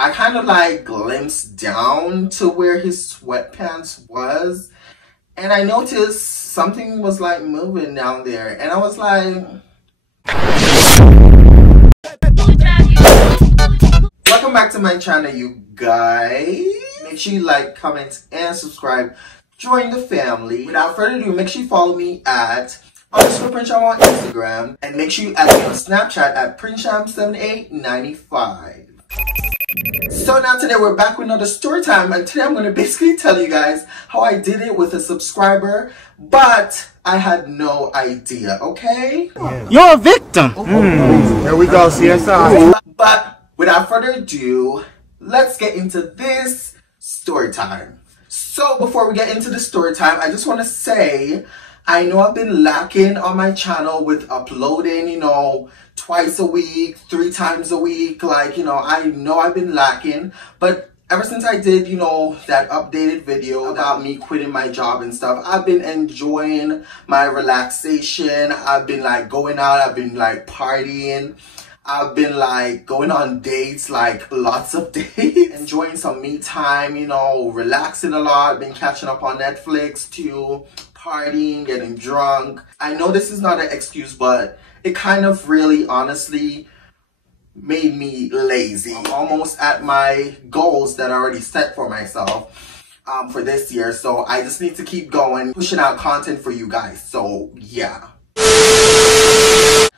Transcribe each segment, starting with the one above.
I kind of like glimpsed down to where his sweatpants was, and I noticed something was like moving down there, and I was like, welcome back to my channel, you guys. Make sure you like, comment, and subscribe. Join the family. Without further ado, make sure you follow me at _PrinceSham on Instagram, and make sure you add me on Snapchat at PrinceSham7895. So now today we're back with another story time, and today I'm going to basically tell you guys how I did it with a subscriber, but I had no idea, okay? You're a victim! Here we go, CSI. But without further ado, let's get into this story time. So before we get into the story time, I just want to say, I know I've been lacking on my channel with uploading, you know, twice a week, 3 times a week. Like, you know I've been lacking. But ever since I did, you know, that updated video about me quitting my job and stuff, I've been enjoying my relaxation. I've been like going out, I've been like partying. I've been like going on dates, like lots of dates, enjoying some me time, you know, relaxing a lot, been catching up on Netflix too, partying, getting drunk. I know this is not an excuse, but it kind of really honestly made me lazy. I'm almost at my goals that I already set for myself for this year, so I just need to keep going, pushing out content for you guys. So yeah.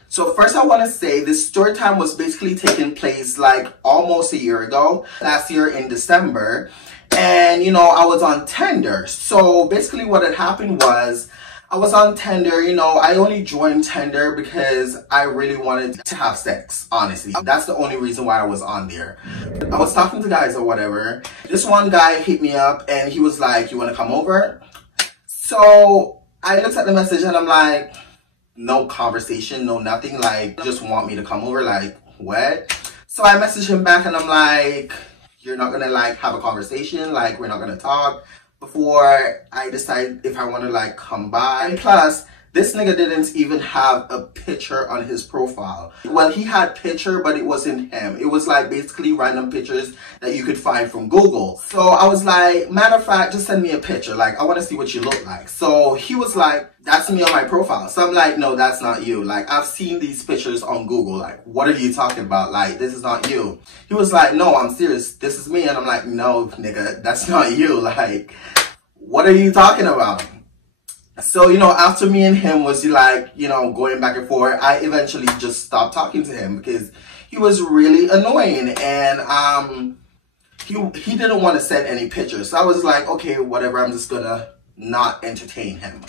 So first I want to say this story time was basically taking place like almost a year ago, last year in December. And you know, I was on Tinder. So basically what had happened was I was on Tinder. You know, I only joined Tinder because I really wanted to have sex, honestly. That's the only reason why I was on there. I was talking to guys or whatever. This one guy hit me up and he was like, you want to come over? So I looked at the message and I'm like, no conversation, no nothing, like just want me to come over, like what? So I messaged him back and I'm like, you're not gonna like have a conversation, like we're not gonna talk before I decide if I want to like come by? And plus, this nigga didn't even have a picture on his profile. Well, he had picture, but it wasn't him. It was like basically random pictures that you could find from Google. So I was like, matter of fact, just send me a picture. Like, I want to see what you look like. So he was like, that's me on my profile. So I'm like, no, that's not you. Like, I've seen these pictures on Google. Like, what are you talking about? Like, this is not you. He was like, no, I'm serious. This is me. And I'm like, no, nigga, that's not you. Like, what are you talking about? So, you know, after me and him was like, you know, going back and forth, I eventually just stopped talking to him because he was really annoying, and he didn't want to send any pictures. So I was like, okay, whatever, I'm just gonna not entertain him.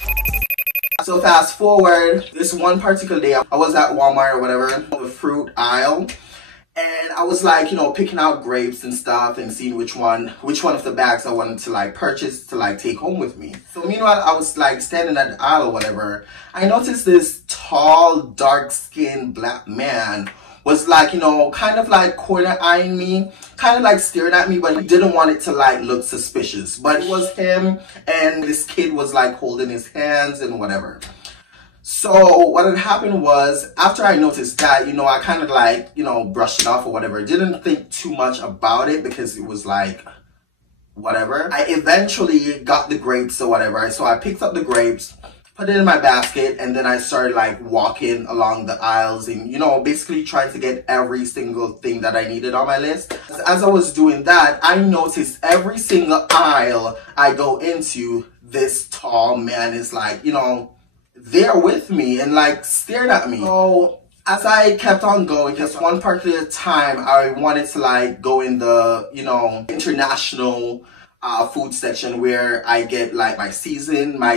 So fast forward, this one particular day, I was at Walmart or whatever, the fruit aisle. And I was like, you know, picking out grapes and stuff and seeing which one of the bags I wanted to like purchase to like take home with me. So meanwhile, I was like standing at the aisle or whatever. I noticed this tall, dark-skinned black man was like, you know, kind of like corner eyeing me, kind of like staring at me, but he didn't want it to like look suspicious. But it was him, and this kid was like holding his hands and whatever. So what had happened was, after I noticed that, you know, I kind of like, you know, brushed it off or whatever. Didn't think too much about it because it was like, whatever. I eventually got the grapes or whatever. So I picked up the grapes, put it in my basket, and then I started like walking along the aisles and, you know, basically trying to get every single thing that I needed on my list. As I was doing that, I noticed every single aisle I go into, this tall man is like, you know, there with me and like stared at me. So as I kept on going, just one particular time I wanted to like go in the, you know, international food section where I get like my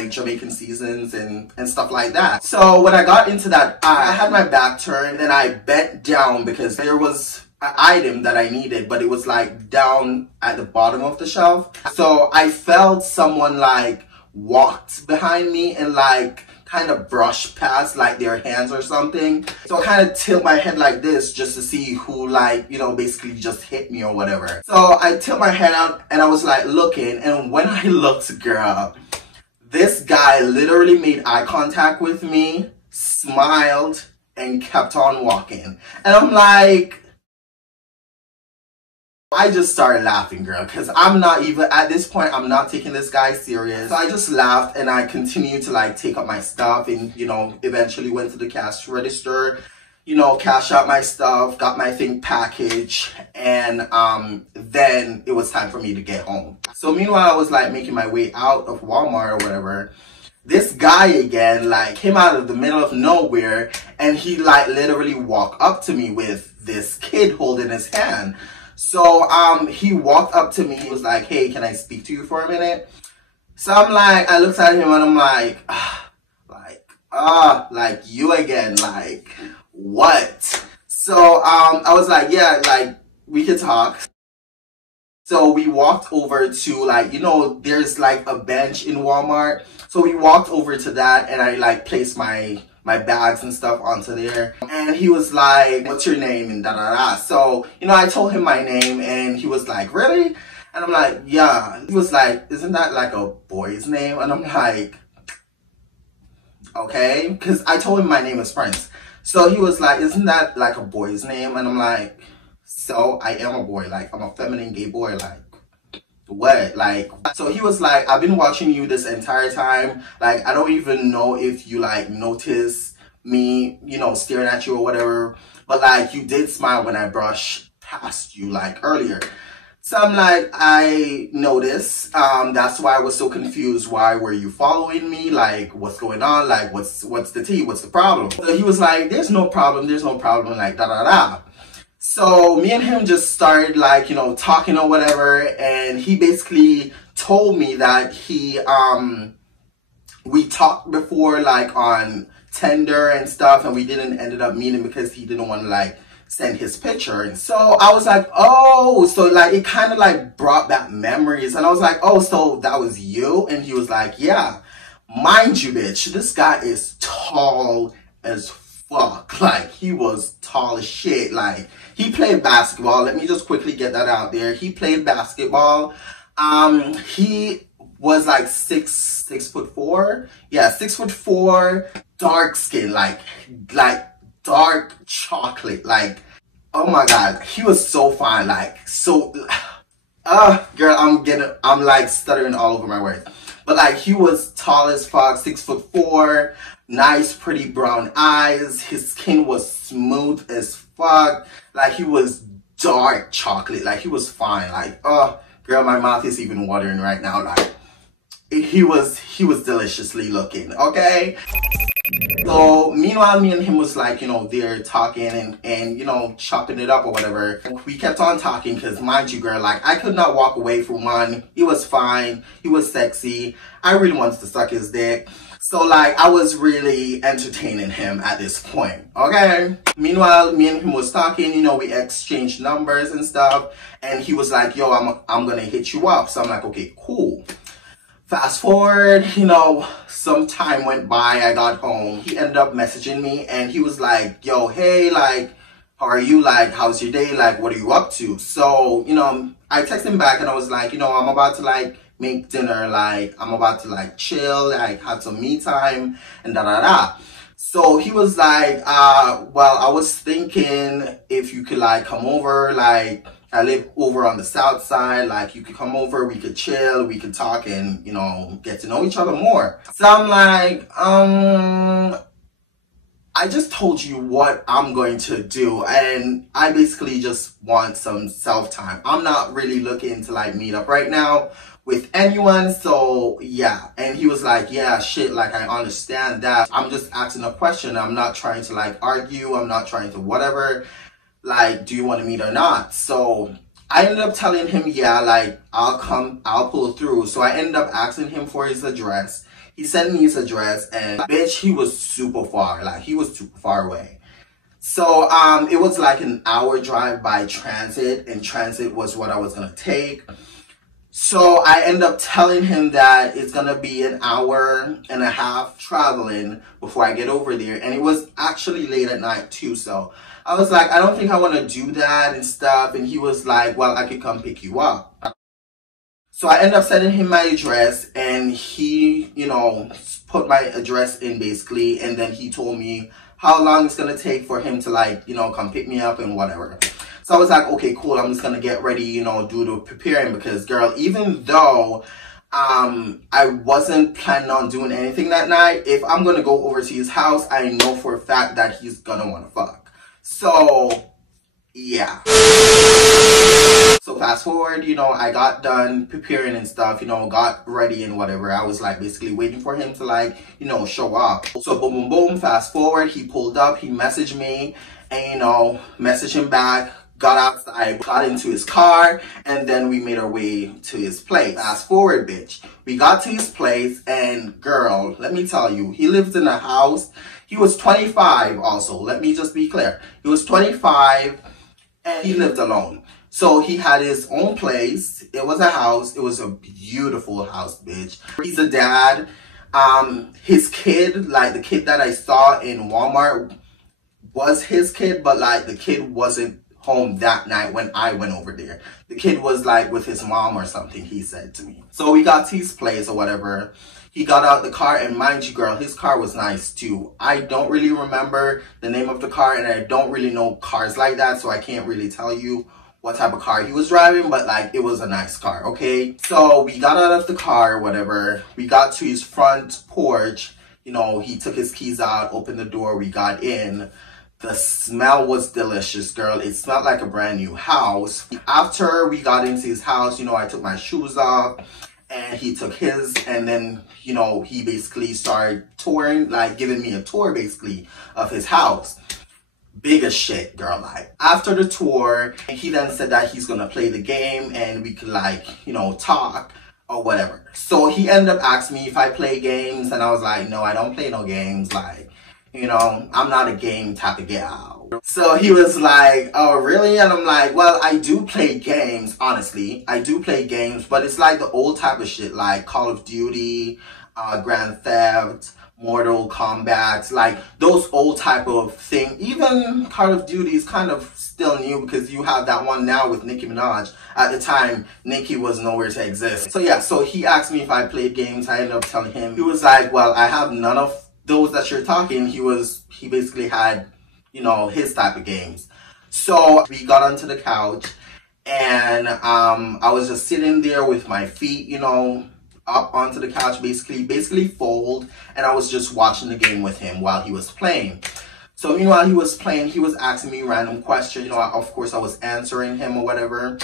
Jamaican seasons and stuff like that. So when I got into that aisle, I had my back turned and I bent down because there was an item that I needed, but it was like down at the bottom of the shelf. So I felt someone like walked behind me and like kind of brushed past like their hands or something. So I kind of tilt my head like this just to see who like, you know, basically just hit me or whatever. So I tilt my head out and I was like looking, and when I looked, girl, this guy literally made eye contact with me, smiled, and kept on walking. And I'm like, I just started laughing, girl, because I'm not even, at this point, I'm not taking this guy serious. So I just laughed and I continued to like take up my stuff and, you know, eventually went to the cash register, you know, cash out my stuff, got my thing packaged, and then it was time for me to get home. So meanwhile, I was like making my way out of Walmart or whatever. This guy again, like, came out of the middle of nowhere and he like literally walked up to me with this kid holding his hand. So he walked up to me, he was like, hey, can I speak to you for a minute? So I'm like, I looked at him and I'm like, like you again, like what? So I was like, yeah, like we could talk. So we walked over to, like, you know, there's like a bench in Walmart. So we walked over to that and I like placed my bags and stuff onto there. And he was like, what's your name? And da da da. So, you know, I told him my name and he was like, really? And I'm like, yeah. He was like, isn't that like a boy's name? And I'm like, okay. Because I told him my name is Prince. So he was like, isn't that like a boy's name? And I'm like, so I am a boy. Like, I'm a feminine gay boy. Like, what? Like, so he was like, I've been watching you this entire time. Like, I don't even know if you like notice me, you know, staring at you or whatever, but like you did smile when I brushed past you like earlier. So I'm like, I noticed. That's why I was so confused. Why were you following me? Like, what's going on? Like, what's the tea? What's the problem? So he was like, there's no problem, like da da da. So me and him just started like, you know, talking or whatever, and he basically told me that he we talked before like on Tinder and stuff, and we didn't ended up meeting because he didn't want to like send his picture. And so I was like, oh, so like it kind of like brought back memories, and I was like, oh, so that was you? And he was like, yeah. Mind you, bitch, this guy is tall as fuck. Like, he was tall as shit. Like, he played basketball. Let me just quickly get that out there. He played basketball. He was like 6'4". Yeah, 6'4", dark skin, like dark chocolate. Like, oh my god, he was so fine. Like, so girl, I'm like stuttering all over my words. But like, he was tall as fuck, 6'4", nice pretty brown eyes. His skin was smooth as fuck. Like, he was dark chocolate. Like, he was fine. Like, oh girl, my mouth is even watering right now. Like, he was deliciously looking, okay? So meanwhile, me and him was like, you know, there talking and you know, chopping it up or whatever. We kept on talking because, mind you, girl, like, I could not walk away from one. He was fine. He was sexy. I really wanted to suck his dick. So like, I was really entertaining him at this point, okay? Meanwhile, me and him was talking, you know, we exchanged numbers and stuff, and he was like, yo, I'm gonna hit you up. So I'm like, okay, cool. Fast forward, you know, some time went by, I got home. He ended up messaging me and he was like, yo, hey, like, how are you? Like, how's your day? Like, what are you up to? So, you know, I texted him back and I was like, you know, I'm about to like make dinner. Like, I'm about to like chill, like have some me time and da da da. So he was like, well, I was thinking if you could like come over, like, I live over on the south side, like, you could come over, we could chill, we could talk and, you know, get to know each other more. So I'm like, I just told you what I'm going to do, and I basically just want some self-time. I'm not really looking to like meet up right now with anyone, so yeah. And he was like, yeah, shit, like, I understand that. I'm just asking a question. I'm not trying to like argue. I'm not trying to whatever. Like, do you want to meet or not? So I ended up telling him, yeah, like, I'll come, I'll pull through. So I ended up asking him for his address. He sent me his address, and bitch, he was super far. Like, he was super far away. So it was like an hour drive by transit, and transit was what I was gonna take. So I ended up telling him that it's gonna be an hour and a half traveling before I get over there. And it was actually late at night too, so I was like, I don't think I want to do that and stuff. And he was like, well, I could come pick you up. So I ended up sending him my address, and he, you know, put my address in basically. And then he told me how long it's going to take for him to like, you know, come pick me up and whatever. So I was like, okay, cool, I'm just gonna get ready, you know, do the preparing, because girl, even though I wasn't planning on doing anything that night, if I'm gonna go over to his house, I know for a fact that he's gonna wanna fuck. So yeah. So fast forward, you know, I got done preparing and stuff, you know, got ready and whatever. I was like basically waiting for him to like, you know, show up. So boom, boom, boom, fast forward, he pulled up, he messaged me, and you know, messaged him back, got outside, got into his car, and then we made our way to his place. Fast forward, bitch. We got to his place, and girl, let me tell you, he lived in a house. He was 25 also, let me just be clear. He was 25, and he lived alone. So he had his own place. It was a house. It was a beautiful house, bitch. He's a dad. His kid, like the kid that I saw in Walmart was his kid, but like the kid wasn't home that night when I went over there. The kid was like with his mom or something, he said to me. So we got to his place or whatever. He got out the car, and mind you, girl, his car was nice too. I don't really remember the name of the car, and I don't really know cars like that, so I can't really tell you what type of car he was driving, but like it was a nice car, okay? So we got out of the car, whatever. We got to his front porch. You know, he took his keys out, opened the door, we got in. The smell was delicious, girl. It smelled like a brand new house. After we got into his house, you know, I took my shoes off, and he took his, and then, you know, he basically started touring, like giving me a tour basically of his house. Big as shit, girl. Like after the tour, he then said that he's gonna play the game and we could like, you know, talk or whatever. So he ended up asking me if I play games, and I was like, no, I don't play no games. Like, you know, I'm not a game type of gal. So he was like, oh really? And I'm like, well, I do play games, honestly. I do play games, but it's like the old type of shit, like Call of Duty, Grand Theft, Mortal Kombat, like those old type of thing. Even Call of Duty is kind of still new because you have that one now with Nicki Minaj. At the time, Nicki was nowhere to exist. So yeah, so he asked me if I played games. I ended up telling him. He was like, well, I have none of those that you're talking. He basically had, you know, his type of games. So we got onto the couch, and I was just sitting there with my feet, you know, up onto the couch, basically fold, and I was just watching the game with him while he was playing. So meanwhile he was playing, he was asking me random questions, you know, of course I was answering him or whatever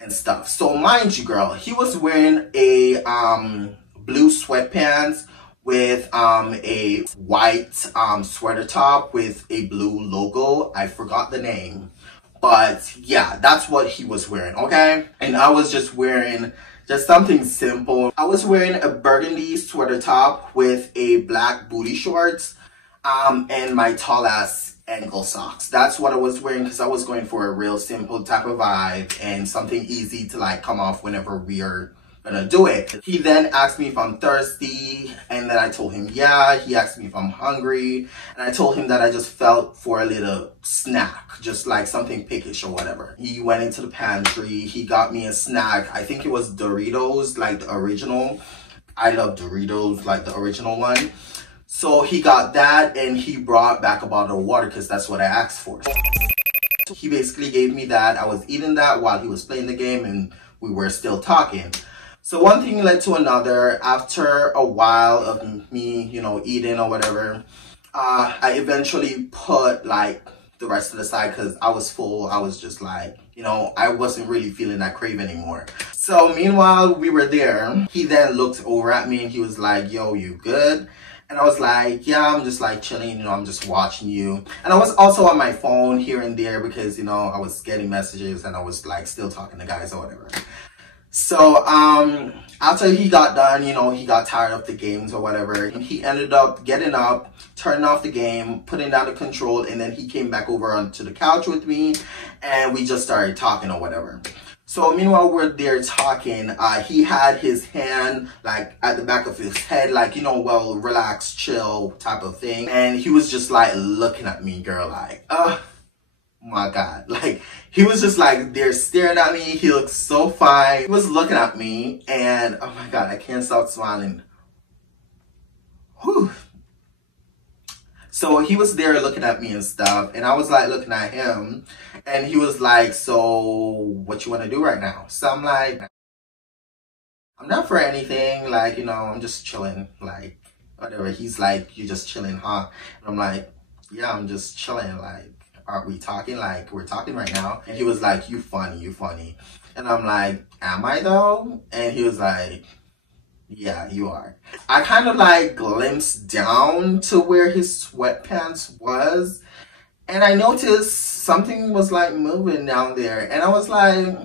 and stuff. So mind you, girl, he was wearing a blue sweatpants with a white sweater top with a blue logo. I forgot the name, but yeah, that's what he was wearing, okay? And I was just wearing just something simple. I was wearing a burgundy sweater top with a black booty shorts and my tall ass ankle socks. That's what I was wearing because I was going for a real simple type of vibe and something easy to like come off whenever we are gonna do it. He then asked me if I'm thirsty, and then I told him yeah. He asked me if I'm hungry, and I told him that I just felt for a little snack, just like something pickish or whatever. He went into the pantry, he got me a snack. I think it was Doritos, like the original. I love Doritos, like the original one. So he got that, and he brought back a bottle of water because that's what I asked for. So he basically gave me that. I was eating that while he was playing the game, and we were still talking. So one thing led to another. After a while of me, you know, eating or whatever, I eventually put like the rest of the side because I was full. I was just like, you know, I wasn't really feeling that crave anymore. So meanwhile, we were there. He then looked over at me and he was like, yo, you good? And I was like, yeah, I'm just like chilling, you know, I'm just watching you. And I was also on my phone here and there because, you know, I was getting messages and I was like still talking to guys or whatever. So after he got done, you know, he got tired of the games or whatever, and he ended up getting up, turning off the game, putting down the control, and then he came back over onto the couch with me, and we just started talking or whatever. So meanwhile we're there talking, he had his hand like at the back of his head, like, you know, well, relax, chill type of thing, and he was just like looking at me, girl, like, my God, like he was just like there staring at me. He looked so fine. He was looking at me, and oh my God, I can't stop smiling. Whew. So he was there looking at me and stuff, and I was like looking at him, and he was like, so what you want to do right now? So I'm like, I'm not for anything, like, you know, I'm just chilling, like, whatever. He's like, you just chilling, huh? And I'm like, yeah, I'm just chilling, like, are we talking? Like, we're talking right now. And he was like, you funny, you funny. And I'm like, am I though? And he was like, yeah, you are. I kind of like glimpsed down to where his sweatpants was, and I noticed something was like moving down there, and I was like,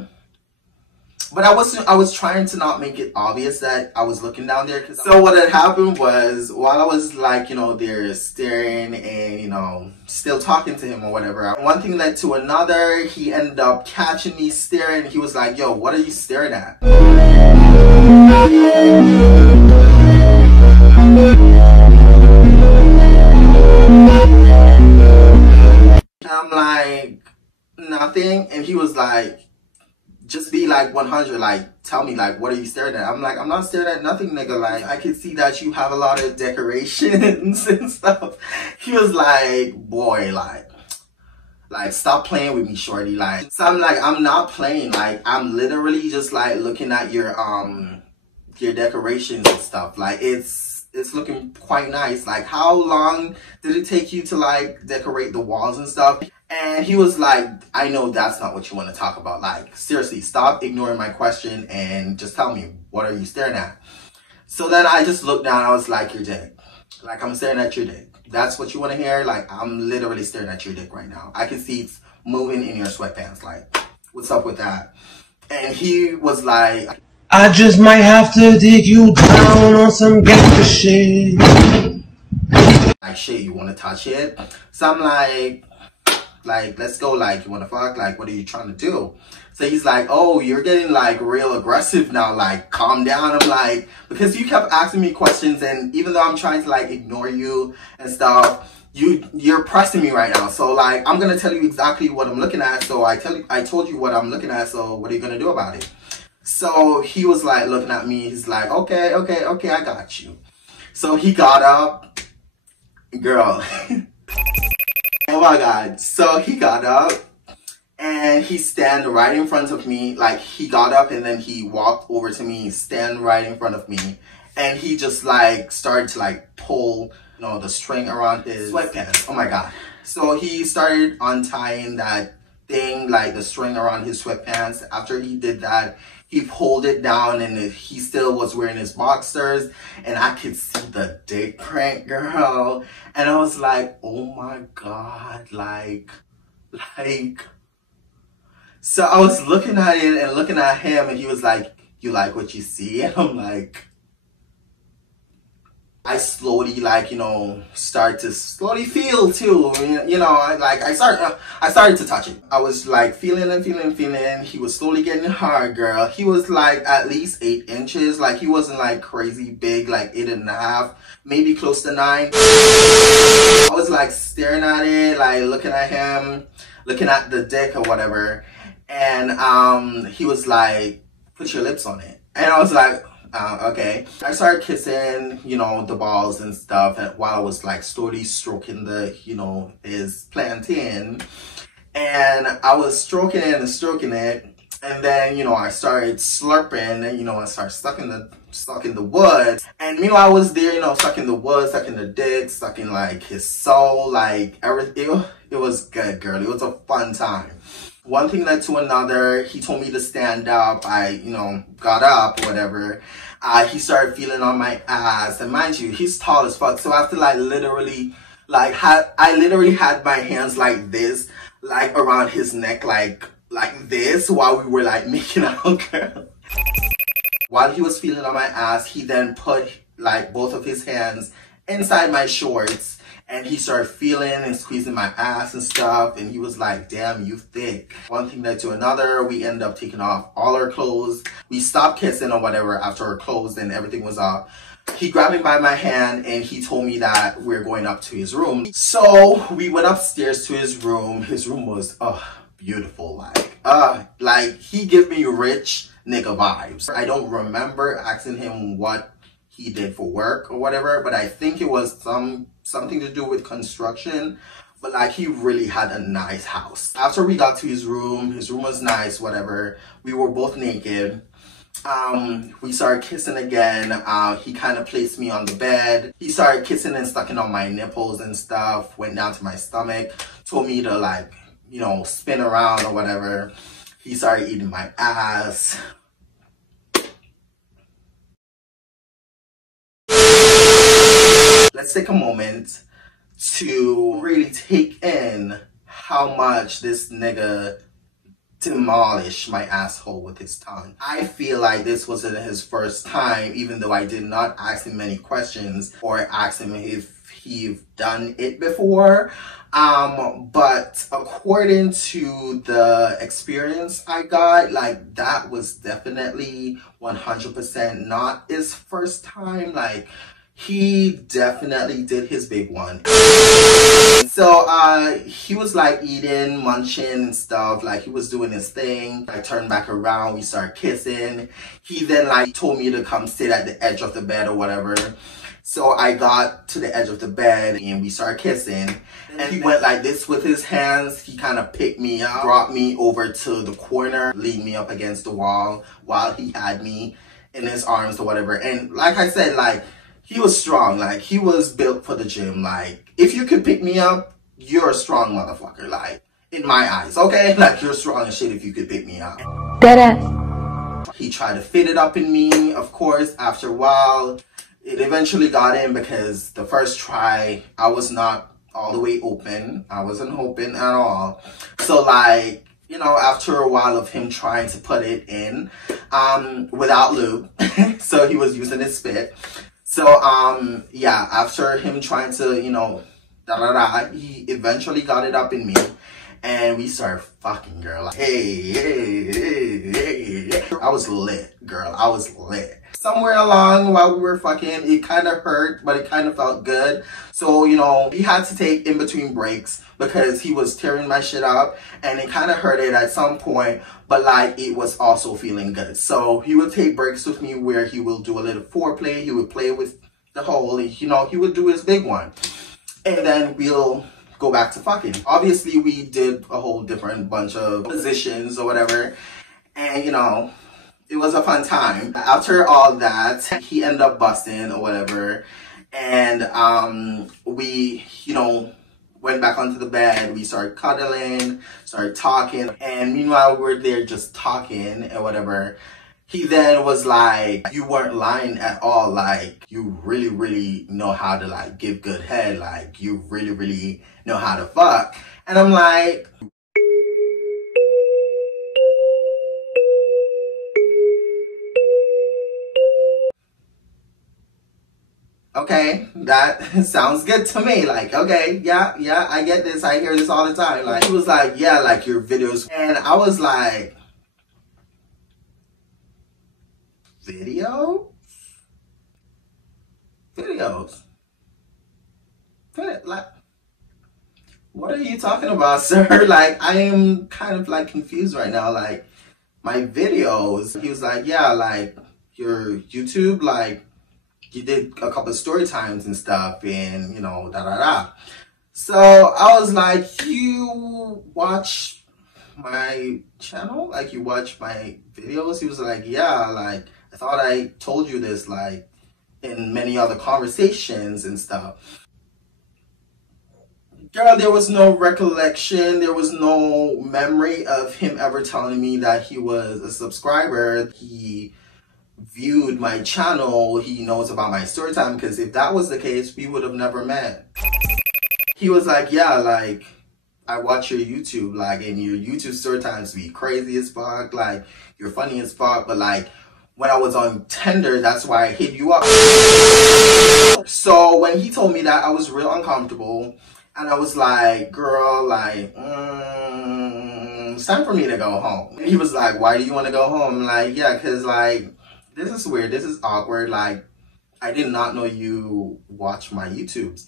but I was trying to not make it obvious that I was looking down there. So what had happened was, while I was like, you know, there staring and, you know, still talking to him or whatever, one thing led to another. He ended up catching me staring. He was like, yo, what are you staring at? I'm like, nothing. And he was like, just be like 100, like, tell me, like, what are you staring at? I'm like, I'm not staring at nothing, nigga. Like, I can see that you have a lot of decorations and stuff. He was like, boy, like, stop playing with me, shorty. Like, so I'm like, I'm not playing. Like, I'm literally just, like, looking at your decorations and stuff. Like, it's looking quite nice. Like, how long did it take you to, like, decorate the walls and stuff? And he was like, I know that's not what you want to talk about. Like, seriously, stop ignoring my question and just tell me, what are you staring at? So then I just looked down. I was like, your dick. Like, I'm staring at your dick. That's what you want to hear? Like, I'm literally staring at your dick right now. I can see it's moving in your sweatpants. Like, what's up with that? And he was like, I just might have to dig you down on some gangster shit. Like, shit, you want to touch it? So I'm like, let's go, like, you want to fuck? Like, what are you trying to do? So he's like, oh, you're getting, like, real aggressive now, like, calm down. I'm like, because you kept asking me questions, and even though I'm trying to, like, ignore you and stuff, you're pressing me right now. So, like, I'm going to tell you exactly what I'm looking at. So I told you what I'm looking at, so what are you going to do about it? So he was, like, looking at me. He's like, okay, I got you. So he got up. Girl. Oh my God. So he got up and he stand right in front of me. Like, he got up and then he walked over to me, stand right in front of me. And he just like started to like pull, you know, the string around his sweatpants. Oh my God. So he started untying that thing, like the string around his sweatpants. After he did that, he pulled it down and he still was wearing his boxers, and I could see the dick crank, girl. And I was like, oh my God, like, so I was looking at it and looking at him, and he was like, you like what you see? And I'm like, I slowly, like, you know, start to slowly feel too, you know, I started to touch it. I was like feeling and feeling. He was slowly getting hard, girl. He was like at least 8 inches. Like, he wasn't like crazy big, like 8.5, maybe close to 9. I was like staring at it, like looking at him, looking at the dick or whatever. And he was like, put your lips on it. And I was like, okay. I started kissing, you know, the balls and stuff, and while I was like slowly stroking the, you know, his plantain. And I was stroking it and stroking it, and then, you know, I started slurping, and, you know, I started sucking the wood. And meanwhile I was there, you know, sucking the wood, sucking the dick, sucking like his soul, like everything. It was good, girl. It was a fun time. One thing led to another. He told me to stand up. I, you know, got up, whatever. He started feeling on my ass. And mind you, he's tall as fuck. So after like literally, like, I literally had my hands like this, like around his neck, like this, while we were like making out, girl. While he was feeling on my ass, he then put like both of his hands inside my shorts. And he started feeling and squeezing my ass and stuff. And he was like, damn, you thick. One thing led to another. We ended up taking off all our clothes. We stopped kissing or whatever after our clothes and everything was off. He grabbed me by my hand and he told me that we're going up to his room. So we went upstairs to his room. His room was beautiful. Like he gave me rich nigga vibes. I don't remember asking him what he did for work or whatever, but I think it was some something to do with construction, but like he really had a nice house. After we got to his room was nice, whatever. We were both naked. We started kissing again. He kind of placed me on the bed. He started kissing and sucking on my nipples and stuff. Went down to my stomach. Told me to like, you know, spin around or whatever. He started eating my ass. Let's take a moment to really take in how much this nigga demolished my asshole with his tongue. I feel like this wasn't his first time, even though I did not ask him many questions or ask him if he've done it before. But according to the experience I got, like that was definitely 100% not his first time. Like he definitely did his big one. So he was like eating, munching and stuff, like he was doing his thing. I turned back around, we started kissing. He then like told me to come sit at the edge of the bed or whatever. So I got to the edge of the bed and we started kissing. And he went like this with his hands. He kind of picked me up, brought me over to the corner, leaned me up against the wall while he had me in his arms or whatever. And like I said, like he was strong. Like he was built for the gym. Like if you could pick me up, you're a strong motherfucker. Like in my eyes, okay? Like you're strong as shit if you could pick me up. Deadass. He tried to fit it up in me. Of course, after a while, it eventually got in because the first try, I was not all the way open. I wasn't open at all. So like, you know, after a while of him trying to put it in, without lube, so he was using his spit. So, yeah, after him trying to, you know, he eventually got it up in me. And we started fucking, girl. Like, hey. I was lit, girl. I was lit. Somewhere along while we were fucking, it kind of hurt, but it kind of felt good. So, you know, we had to take in between breaks because he was tearing my shit up. And it kind of hurt it at some point, but like it was also feeling good. So he would take breaks with me where he will do a little foreplay. He would play with the hole. You know, he would do his big one. And then we'll go back to fucking. Obviously, we did a whole different bunch of positions or whatever. And, you know, it was a fun time. After all that, he ended up busting or whatever. And we, you know, went back onto the bed. We started cuddling, started talking. And meanwhile, we were there just talking or whatever. He then was like, you weren't lying at all. Like, you really, really know how to, like, give good head. Like, you really, really know how to fuck. And I'm like, okay, that sounds good to me. Like, okay, yeah, I get this. I hear this all the time. Like, he was like, yeah, like your videos. And I was like, videos? Like, what are you talking about, sir? Like, I am kind of like confused right now. Like, my videos. He was like, yeah, like your YouTube, like you did a couple of story times and stuff, and you know, So I was like, you watch my channel? Like, you watch my videos? He was like, yeah, like I thought I told you this, like in many other conversations and stuff. Girl, there was no recollection, there was no memory of him ever telling me that he was a subscriber. He viewed my channel, he knows about my story time, because if that was the case, we would have never met. He was like, yeah, like, I watch your YouTube, like, and your YouTube story times be crazy as fuck, like, you're funny as fuck, but like, when I was on Tinder, that's why I hit you up. So when he told me that, I was real uncomfortable. And I was like, girl, like, it's time for me to go home. And he was like, why do you want to go home? I'm like, yeah, because, like, this is weird. This is awkward. Like, I did not know you watch my YouTubes.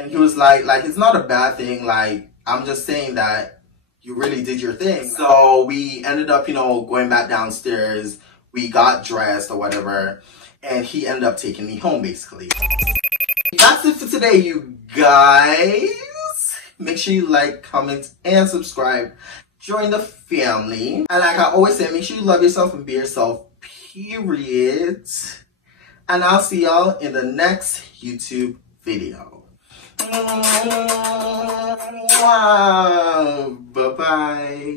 And he was like, it's not a bad thing. Like, I'm just saying that you really did your thing. So we ended up, you know, going back downstairs. We got dressed or whatever. And he ended up taking me home, basically. That's it for today, you guys. Make sure you like, comment, and subscribe. Join the family. And like I always say, make sure you love yourself and be yourself, period. And I'll see y'all in the next YouTube video. Bye-bye.